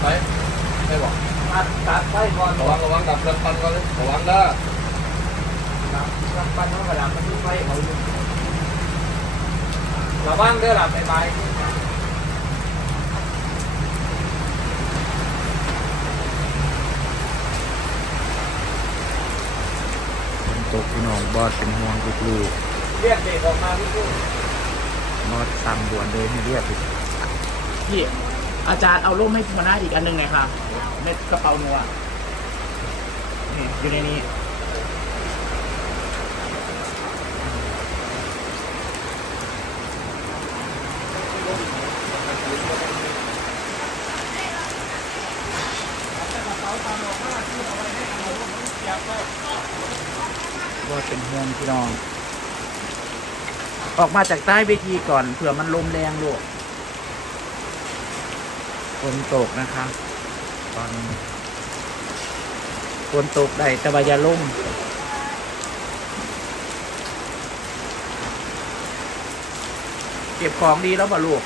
ไปไม่บอก ตัดไฟก่อน ระวังดับเครื่องปั่นก่อนเลยระวังนะ เครื่องปั้นเขากระดับมันไฟเขาอยู่ระวังเด้อหลับไป ฝนตกพี่น้องบอดเป็นห่วงลูก เรียกเด็กออกมาพี่พูด ๆบอดสั่งด่วนเลยให้เรียกอีก พี่อาจารย์เอาร่มให้หัวหน้าอีกอันหนึ่งหน่อยค่ะเม็ดกระเป๋าหนัวนี่อยู่ในนี้บอดเป็นห่วงพี่น้อง ออกมาจากใต้เวทีก่อนเผื่อมันลมแรงลูกฝนตกนะคะตอนฝนตกได้แต่ว่าอย่าลงเก็บของดีแล้วป่ะลูก